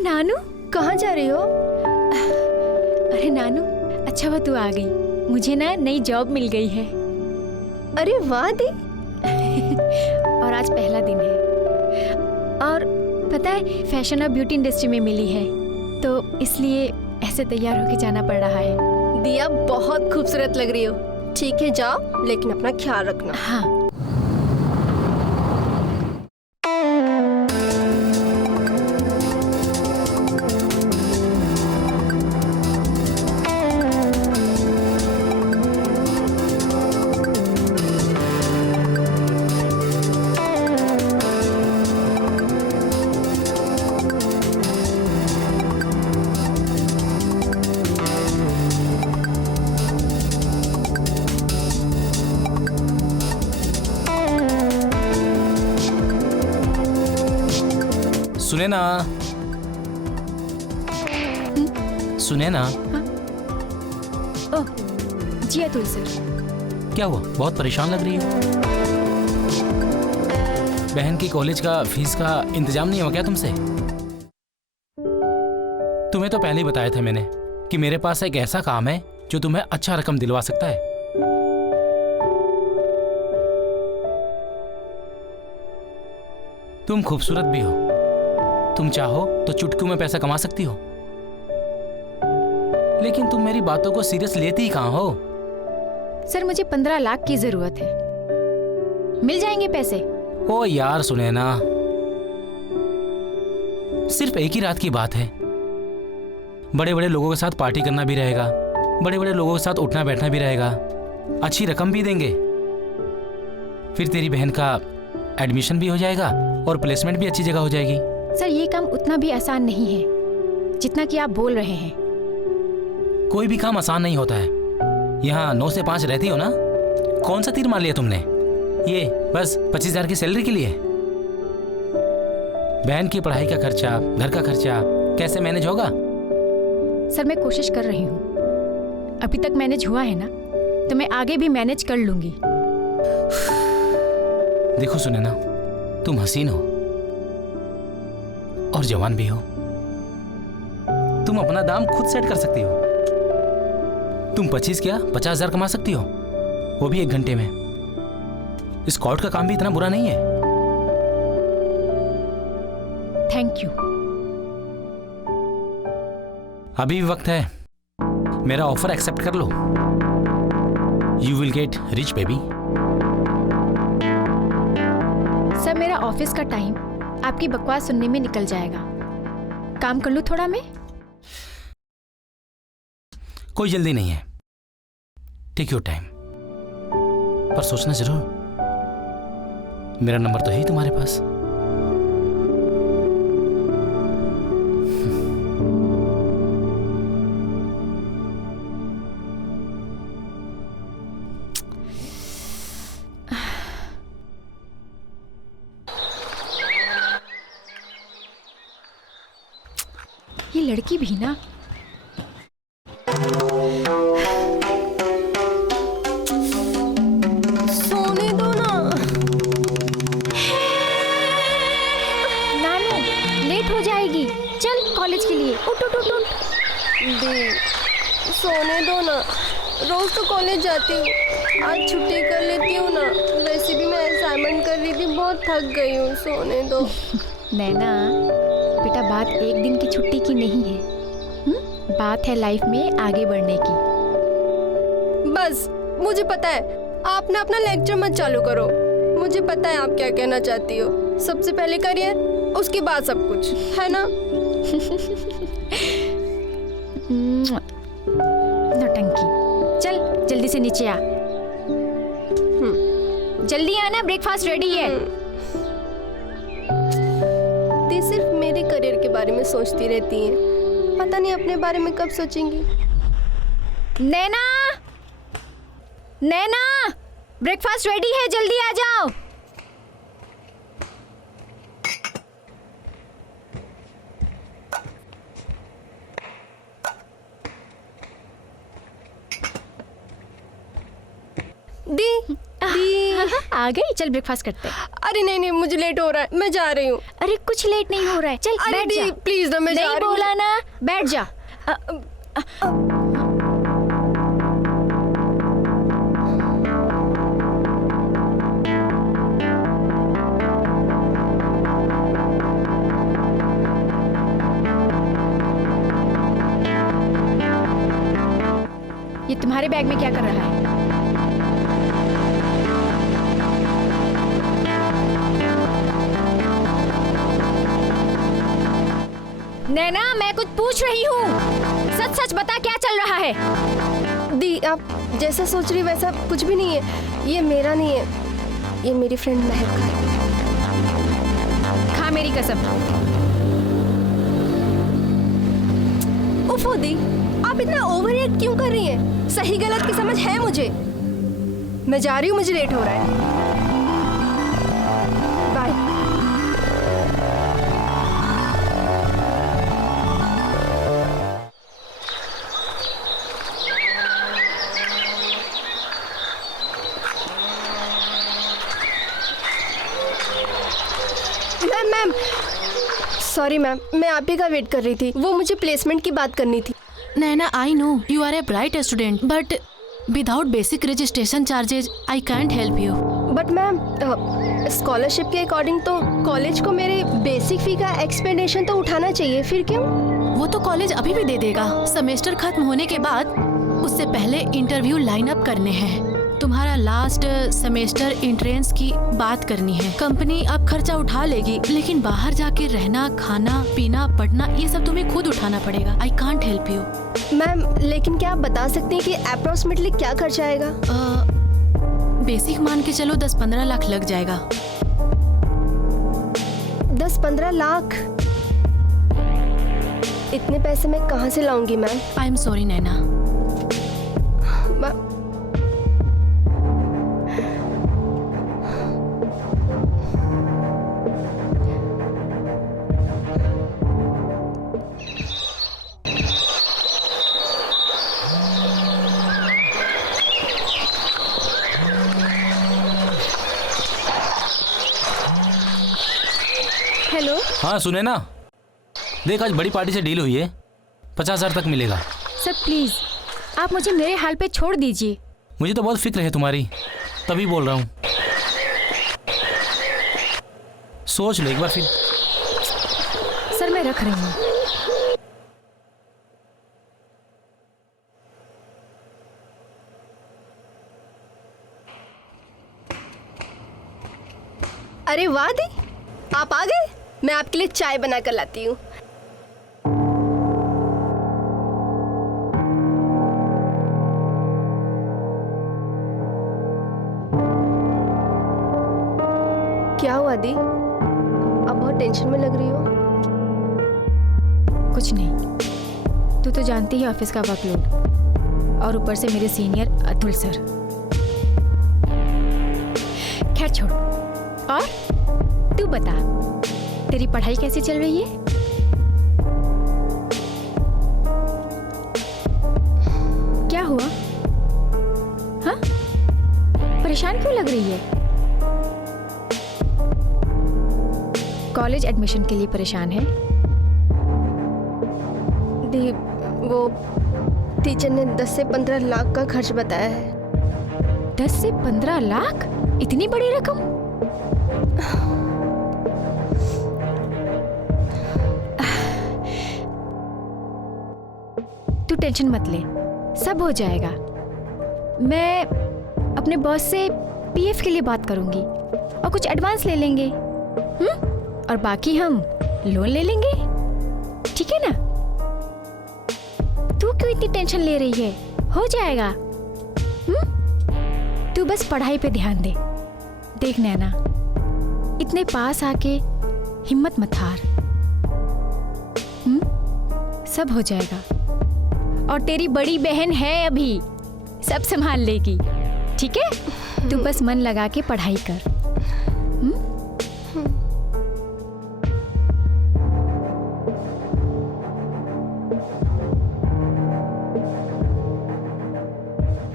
नानू, कहाँ जा रही हो? अरे नानू, अच्छा हुआ तू आ गई। मुझे ना नई जॉब मिल गई है। अरे वाह दी। और आज पहला दिन है। और पता है, फैशन और ब्यूटी इंडस्ट्री में मिली है, तो इसलिए ऐसे तैयार होके जाना पड़ रहा है। दिया, बहुत खूबसूरत लग रही हो। ठीक है जाओ, लेकिन अपना ख्याल रखना। हाँ। सुने ना, सुने ना। हाँ? ओह जी अतुल सर। क्या हुआ, बहुत परेशान लग रही हो? बहन की कॉलेज का फीस का इंतजाम नहीं हो क्या तुमसे? तुम्हें तो पहले ही बताया था मैंने कि मेरे पास एक ऐसा काम है जो तुम्हें अच्छा रकम दिलवा सकता है। तुम खूबसूरत भी हो, तुम चाहो तो चुटकियों में पैसा कमा सकती हो, लेकिन तुम मेरी बातों को सीरियस लेती ही कहाँ हो? सर मुझे 15 लाख की जरूरत है, मिल जाएंगे पैसे? ओ यार सुने ना, सिर्फ एक ही रात की बात है। बड़े बड़े लोगों के साथ पार्टी करना भी रहेगा, बड़े बड़े लोगों के साथ उठना बैठना भी रहेगा, अच्छी रकम भी देंगे, फिर तेरी बहन का एडमिशन भी हो जाएगा और प्लेसमेंट भी अच्छी जगह हो जाएगी। सर ये काम उतना भी आसान नहीं है जितना कि आप बोल रहे हैं। कोई भी काम आसान नहीं होता है। यहाँ 9 से 5 रहती हो ना, कौन सा तीर मार लिया तुमने? ये बस 25,000 की सैलरी के लिए? बहन की पढ़ाई का खर्चा, घर का खर्चा कैसे मैनेज होगा? सर मैं कोशिश कर रही हूँ, अभी तक मैनेज हुआ है ना, तो मैं आगे भी मैनेज कर लूंगी। देखो सुने ना, तुम हसीन हो और जवान भी हो, तुम अपना दाम खुद सेट कर सकती हो। तुम 25 क्या 50,000 कमा सकती हो, वो भी 1 घंटे में। स्काउट का काम भी इतना बुरा नहीं है। Thank you. अभी भी वक्त है, मेरा ऑफर एक्सेप्ट कर लो। You will get rich baby. Sir मेरा ऑफिस का टाइम आपकी बकवास सुनने में निकल जाएगा, काम कर लूँ थोड़ा मैं? कोई जल्दी नहीं है, टेक योर टाइम, पर सोचना जरूर, मेरा नंबर तो है ही तुम्हारे पास। ये लड़की भी ना, सोने दो ना। नानू लेट हो जाएगी, चल कॉलेज के लिए, उठ उठ उठ उठ। दी, सोने दो ना, रोज तो कॉलेज जाती हूँ, आज छुट्टी कर लेती हूँ ना। वैसे भी मैं असाइनमेंट कर रही थी, बहुत थक गई हूँ, सोने दो। नैना बेटा, बात एक दिन की छुट्टी की नहीं है, बात है लाइफ में आगे बढ़ने की। बस मुझे पता है, आप ना अपना लेक्चर मत चालू करो। मुझे पता है आप क्या कहना चाहती हो, सबसे पहले करियर, उसके बाद सब कुछ, है ना? नौटंकी, चल जल्दी से नीचे आ। जल्दी आना, ब्रेकफास्ट रेडी है। दी सिर्फ मेरे करियर के बारे में सोचती रहती हैं, पता नहीं अपने बारे में कब सोचेंगी। नैना, नैना, ब्रेकफास्ट रेडी है, जल्दी आ जाओ। दी दी। आ गई, चल ब्रेकफास्ट करते हैं। अरे नहीं नहीं, मुझे लेट हो रहा है, मैं जा रही हूँ। अरे कुछ लेट नहीं हो रहा है, चल अरे बैठ जा। दी प्लीज ना, मैं जा नहीं रही हूँ। बोला ना, बैठ जा। ये तुम्हारे बैग में क्या कर रहा है? नैना, मैं कुछ पूछ रही हूँ, सच सच बता क्या चल रहा है? दी आप जैसा सोच रही वैसा कुछ भी नहीं है, ये मेरा नहीं है, ये मेरी फ्रेंड महक का है। खा मेरी कसम। उफो दी, आप इतना ओवर रिएक्ट क्यों कर रही हैं? सही गलत की समझ है मुझे। मैं जा रही हूँ, मुझे लेट हो रहा है। बाय। मैम सॉरी मैम, मैं आप ही का वेट कर रही थी। वो मुझे प्लेसमेंट की बात करनी थी। Naina, I know you are a bright student, but without basic registration charges, I can't help you. But ma'am scholarship के अकॉर्डिंग तो कॉलेज को मेरे बेसिक फी का एक्सपेंडिशन तो उठाना चाहिए, फिर क्यों? वो तो कॉलेज अभी भी दे देगा। सेमेस्टर खत्म होने के बाद उससे पहले इंटरव्यू लाइन अप करने हैं। तुम्हारा लास्ट सेमेस्टर एंट्रेंस की बात करनी है। कंपनी अब खर्चा उठा लेगी, लेकिन बाहर जाके रहना, खाना पीना, पढ़ना, ये सब तुम्हें खुद उठाना पड़ेगा। I can't help you. Ma'am लेकिन क्या आप बता सकती हैं कि अप्रोक्सीमेटली क्या खर्चा आएगा? बेसिक मान के चलो 10-15 लाख लग जाएगा। 10-15 लाख? इतने पैसे मैं कहाँ से लाऊंगी ma'am? I am sorry Naina. Hello. हाँ सुने ना, देख आज बड़ी पार्टी से डील हुई है, 50,000 तक मिलेगा। सर प्लीज आप मुझे मेरे हाल पे छोड़ दीजिए। मुझे तो बहुत फिक्र है तुम्हारी, तभी बोल रहा हूँ। सोच लो एक बार फिर। सर मैं रख रही हूँ। अरे वाह दी, आप आ गए। मैं आपके लिए चाय बना कर लाती हूँ। क्या हुआ दी, आप बहुत टेंशन में लग रही हो। कुछ नहीं, तू तो जानती है ऑफिस का वर्कलोड, और ऊपर से मेरे सीनियर अतुल सर। खैर छोड़, और तू बता तेरी पढ़ाई कैसी चल रही है? क्या हुआ? हाँ, परेशान क्यों लग रही है? कॉलेज एडमिशन के लिए परेशान है? दी वो टीचर ने 10 से 15 लाख का खर्च बताया है। 10 से 15 लाख? इतनी बड़ी रकम? तू टेंशन मत ले, सब हो जाएगा। मैं अपने बॉस से पीएफ के लिए बात करूंगी और कुछ एडवांस ले लेंगे, और बाकी हम लोन ले लेंगे, ठीक है ना? तू क्यों इतनी टेंशन ले रही है? हो जाएगा। तू बस पढ़ाई पे ध्यान दे। देख नैना, इतने पास आके हिम्मत मत हार। सब हो जाएगा, और तेरी बड़ी बहन है अभी, सब संभाल लेगी, ठीक है? तू बस मन लगा के पढ़ाई कर।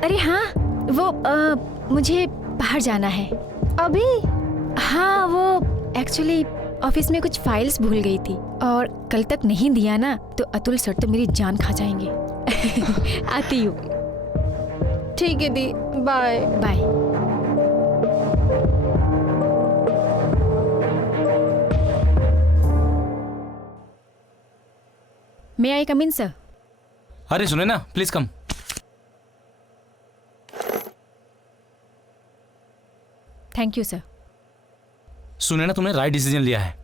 अरे हाँ, वो मुझे बाहर जाना है। अभी? हाँ, वो एक्चुअली ऑफिस में कुछ फाइल्स भूल गई थी और कल तक नहीं दिया ना तो अतुल सर तो मेरी जान खा जाएंगे। आती हूँ। ठीक है दी, बाय। बाय। मे आई कम इन सर? अरे सुने ना, please come. Thank you sir. सुने ना, तुमने राइट डिसीजन लिया है।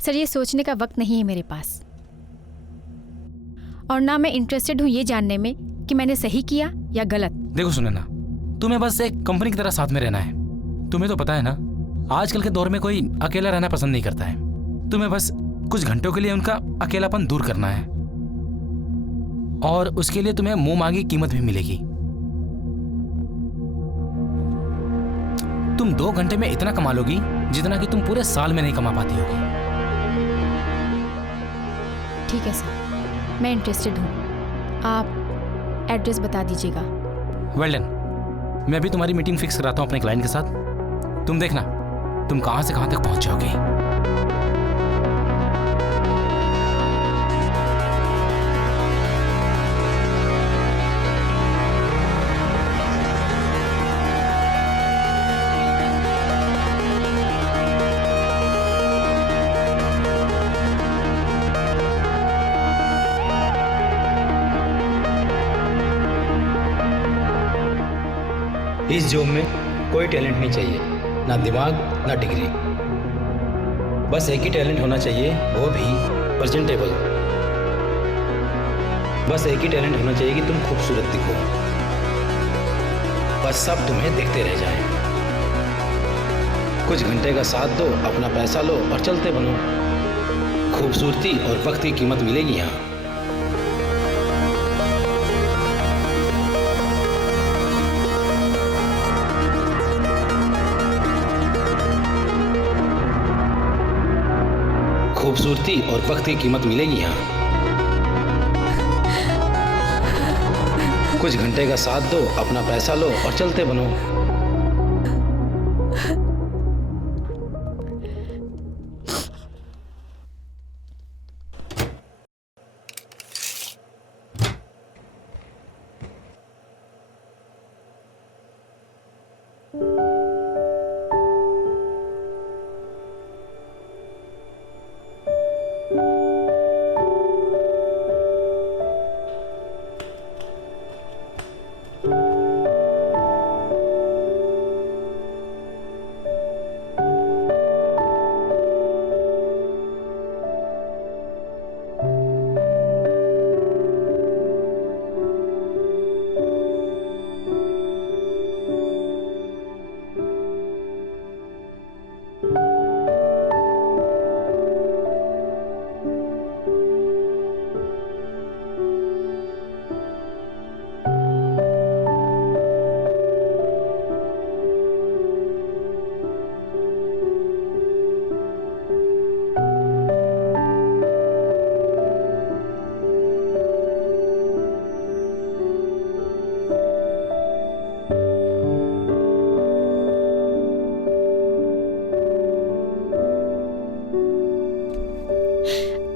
सर, ये सोचने का वक्त नहीं है मेरे पास, और ना मैं इंटरेस्टेड हूँ ये जानने में कि मैंने सही किया या गलत। देखो सुने ना, तुम्हें बस एक कंपनी की तरह साथ में रहना है। तुम्हें तो पता है ना, आजकल के दौर में कोई अकेला रहना पसंद नहीं करता है। तुम्हें बस कुछ घंटों के लिए उनका अकेलापन दूर करना है, और उसके लिए तुम्हें मुंह मांगी कीमत भी मिलेगी। तुम 2 घंटे में इतना कमा लोगी जितना कि तुम पूरे साल में नहीं कमा पाती होगी। ठीक है सर, मैं इंटरेस्टेड हूँ। आप एड्रेस बता दीजिएगा। Well done. मैं अभी तुम्हारी मीटिंग फिक्स कराता हूँ अपने क्लाइंट के साथ। तुम देखना तुम कहाँ से कहाँ तक पहुँच जाओगे। इस जॉब में कोई टैलेंट नहीं चाहिए, ना दिमाग ना डिग्री। बस एक ही टैलेंट होना चाहिए, वो भी प्रेजेंटेबल। बस एक ही टैलेंट होना चाहिए कि तुम खूबसूरत दिखो, बस सब तुम्हें देखते रह जाएं। कुछ घंटे का साथ दो, अपना पैसा लो और चलते बनो। खूबसूरती और वक्त की कीमत मिलेगी यहाँ। खूबसूरती और वक्त की कीमत मिलेगी यहाँ। कुछ घंटे का साथ दो, अपना पैसा लो और चलते बनो।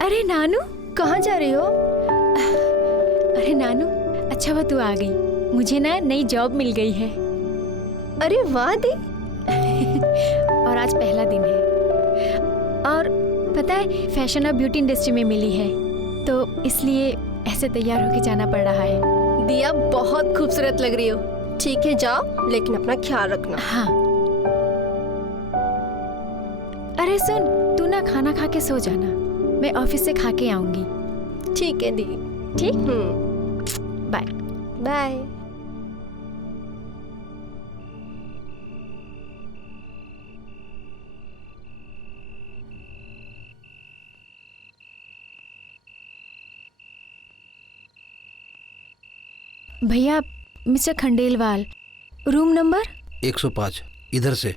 अरे नानू, कहाँ जा रही हो? अरे नानू, अच्छा हुआ तू आ गई। मुझे ना नई जॉब मिल गई है। अरे वाह दी। और आज पहला दिन है, और पता है फैशन और ब्यूटी इंडस्ट्री में मिली है, तो इसलिए ऐसे तैयार होके जाना पड़ रहा है। दिया, बहुत खूबसूरत लग रही हो। ठीक है जाओ, लेकिन अपना ख्याल रखना। हाँ। अरे सुन, तू ना खाना खा के सो जाना, मैं ऑफिस से खा के आऊंगी। ठीक है दी। ठीक, बाय। बाय। भैया, मिस्टर खंडेलवाल, रूम नंबर 105 इधर से।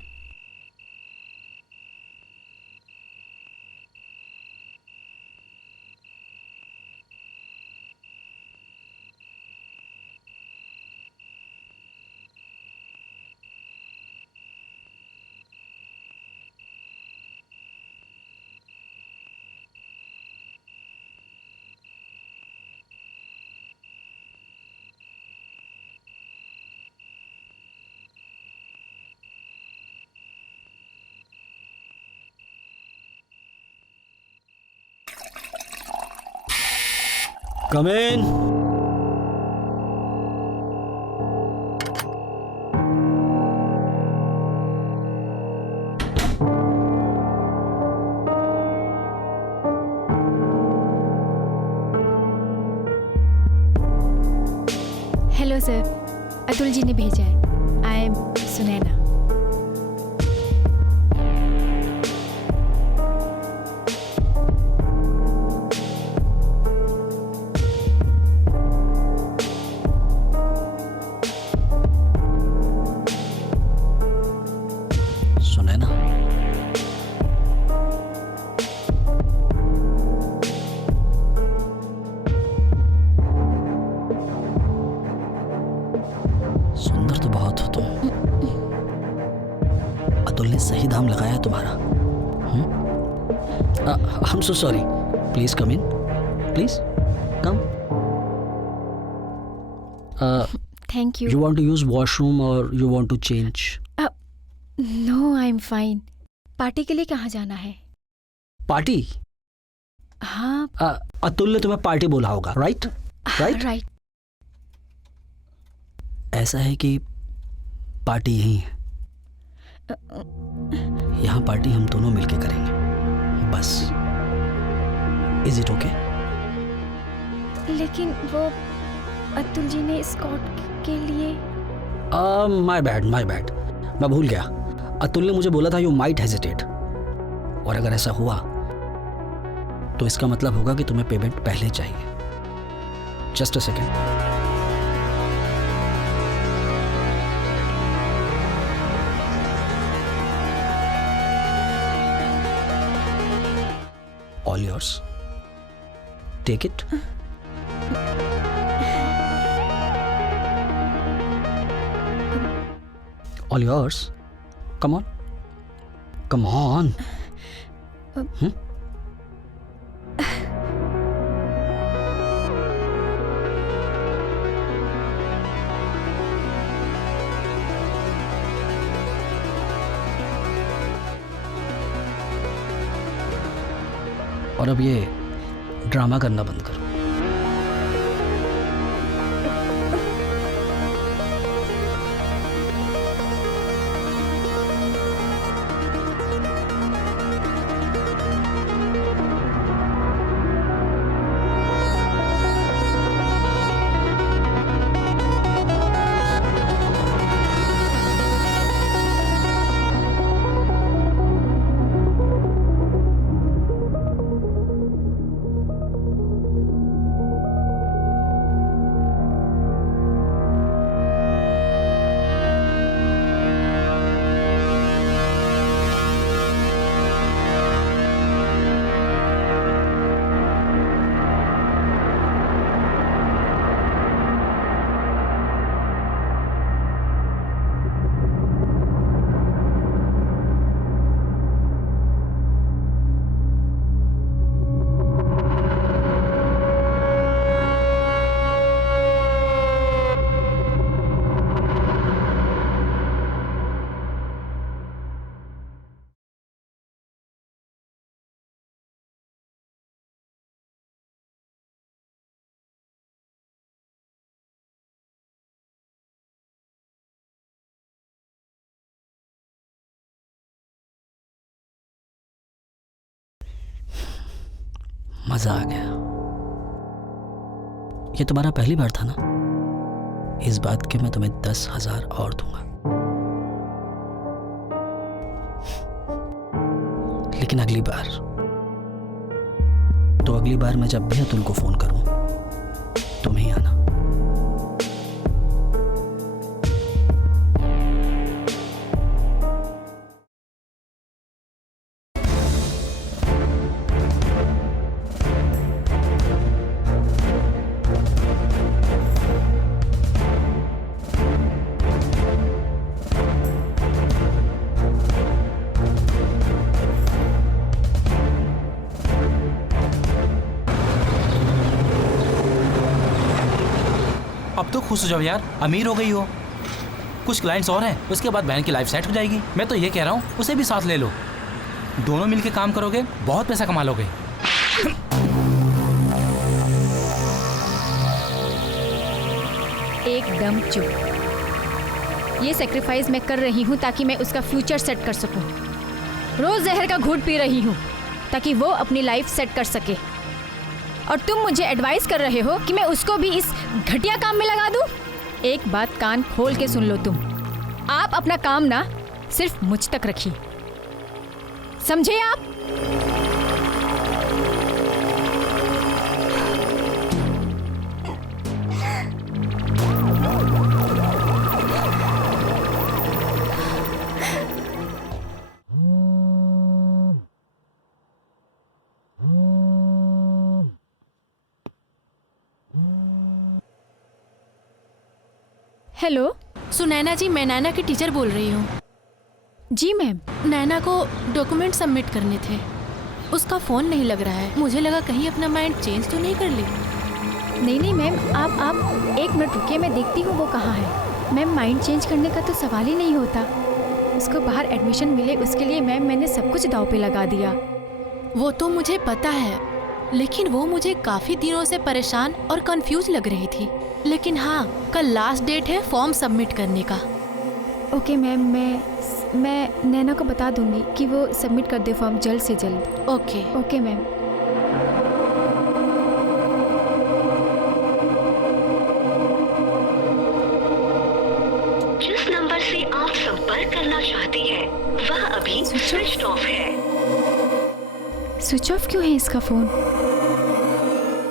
कम इन। हेलो सर, अतुल जी ने भेजा है। I am Sunaina. सुनैना, सुंदर तो बहुत हो तुम। अतुल ने सही दाम लगाया है तुम्हारा। I am so sorry. Please come in, please come. Thank you. You want to use washroom or you want to change? No, I am fine. Party के लिए कहाँ जाना है? पार्टी? हाँ, अतुल ने तुम्हें पार्टी बोला होगा, राइट? राइट? राइट। ऐसा है कि पार्टी यही है। यहाँ पार्टी हम दोनों मिलके करेंगे, बस। Is it okay? लेकिन वो अतुल जी ने स्कॉट के लिए। माय बैड, मैं भूल गया। अतुल ने मुझे बोला था यू माइट हेजिटेट, और अगर ऐसा हुआ तो इसका मतलब होगा कि तुम्हें पेमेंट पहले चाहिए। Just a second. All yours. Take it. All yours. Come on. Come on. और अब ये ड्रामा करना बंद करो। मजा आ गया। ये तुम्हारा पहली बार था ना? इस बात के मैं तुम्हें 10,000 और दूंगा। लेकिन अगली बार मैं जब भी अतुल को फोन करूं, तुम ही आना। अब तो खुश हो जाओ यार, अमीर हो गई हो। कुछ क्लाइंट्स और हैं, उसके बाद बहन की लाइफ सेट हो जाएगी। मैं तो ये कह रहा हूँ उसे भी साथ ले लो, दोनों मिलके काम करोगे, बहुत पैसा कमा लोगे। एकदम चुप। ये सेक्रीफाइस मैं कर रही हूँ ताकि मैं उसका फ्यूचर सेट कर सकूँ। रोज जहर का घूंट पी रही हूँ ताकि वो अपनी लाइफ सेट कर सके। और तुम मुझे एडवाइस कर रहे हो कि मैं उसको भी इस घटिया काम में लगा दूँ। एक बात कान खोल के सुन लो तुम, आप अपना काम ना सिर्फ मुझ तक रखिए, समझे आप? हेलो। सुनैना जी, मैं नैना की टीचर बोल रही हूँ। जी मैम। नैना को डॉक्यूमेंट सबमिट करने थे, उसका फ़ोन नहीं लग रहा है। मुझे लगा कहीं अपना माइंड चेंज तो नहीं कर ली। नहीं मैम, आप 1 मिनट रुकिए, मैं देखती हूँ वो कहाँ है। मैम, माइंड चेंज करने का तो सवाल ही नहीं होता। उसको बाहर एडमिशन मिले उसके लिए मैम मैंने सब कुछ दांव पे लगा दिया। वो तो मुझे पता है, लेकिन वो मुझे काफ़ी दिनों से परेशान और कंफ्यूज लग रही थी। लेकिन हाँ, कल लास्ट डेट है फॉर्म सबमिट करने का। ओके मैम, मैं नैना को बता दूंगी कि वो सबमिट कर दे फॉर्म जल्द से जल्द। ओके। Okay ma'am. जिस नंबर से आप संपर्क करना चाहते हैं वह अभी स्विच ऑफ है। स्विच ऑफ क्यों है इसका phone?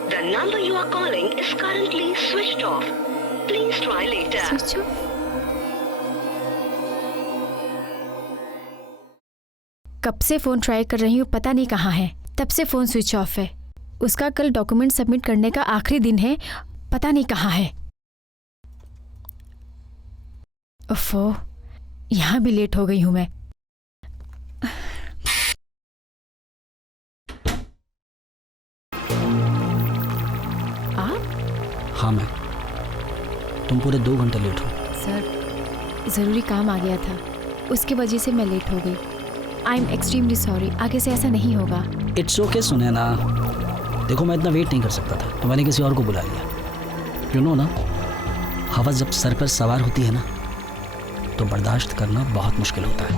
The number you are calling is currently switched off. Please try later. Switch off? कब से फ़ोन ट्राई कर रही हूँ, पता नहीं कहाँ है। तब से फ़ोन स्विच ऑफ है। उसका कल डॉक्यूमेंट सबमिट करने का आखिरी दिन है, पता नहीं कहाँ है। ओफो, यहाँ भी लेट हो गई हूँ मैं। हाँ मैं, तुम पूरे 2 घंटे लेट हो। सर, ज़रूरी काम आ गया था, उसकी वजह से मैं लेट हो गई। आई एम एक्सट्रीमली सॉरी, आगे से ऐसा नहीं होगा। इट्स ओके सुनैना, देखो मैं इतना वेट नहीं कर सकता था तो मैंने किसी और को बुला लिया। यू नो ना, हवा जब सर पर सवार होती है ना तो बर्दाश्त करना बहुत मुश्किल होता है।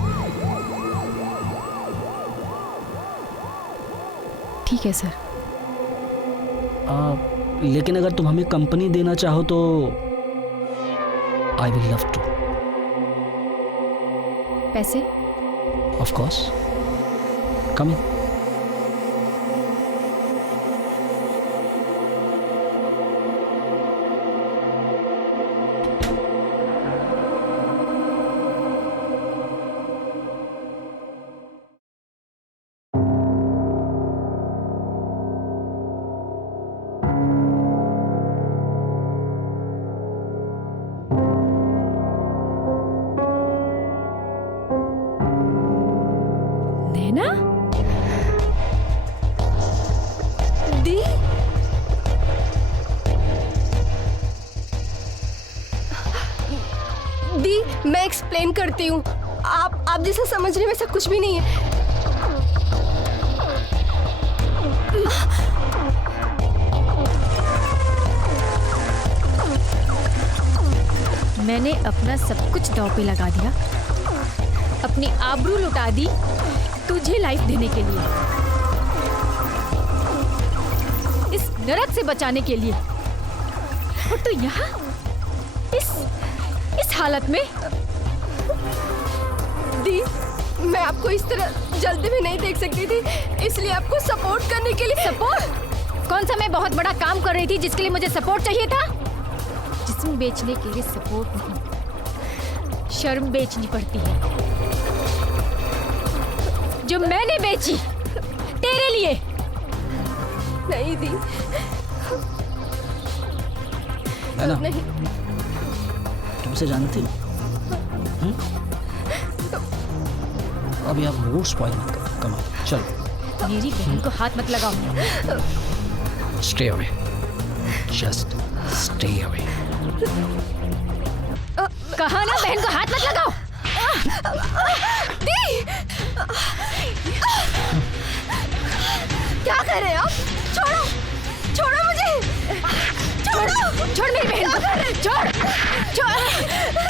ठीक है सर। लेकिन अगर तुम हमें कंपनी देना चाहो तो आई विल लव टू। पैसे? ऑफ कोर्स, कम इन। नैना? दी? दी, मैं एक्सप्लेन करती हूँ। आप जैसा समझ रहे हैं वैसा कुछ भी नहीं है। मैंने अपना सब कुछ दांव पे लगा दिया, अपनी आबरू लुटा दी तुझे लाइफ देने के लिए, इस नरक से बचाने के लिए। और तू यहाँ इस हालत में? दी, मैं आपको इस तरह जल्दी भी नहीं देख सकती थी, इसलिए आपको सपोर्ट करने के लिए। सपोर्ट? कौन सा मैं बहुत बड़ा काम कर रही थी जिसके लिए मुझे सपोर्ट चाहिए था? जिस्म बेचने के लिए सपोर्ट नहीं, शर्म बेचनी पड़ती है, जो मैंने बेची तेरे लिए। नहीं दी, नहीं। तुमसे जानती हूँ। अभी आप मूड स्पॉइल मत करो। कम ऑन, चलो। मेरी बहन को हाथ मत लगाओ। Stay away, just stay away. कहा ना बहन को हाथ मत लगाओ। दी! क्या कर रहे हैं आप? छोड़ो, छोड़ो मुझे, छोड़ो, छोड़ मेरी बहन को, छोड़। छोड़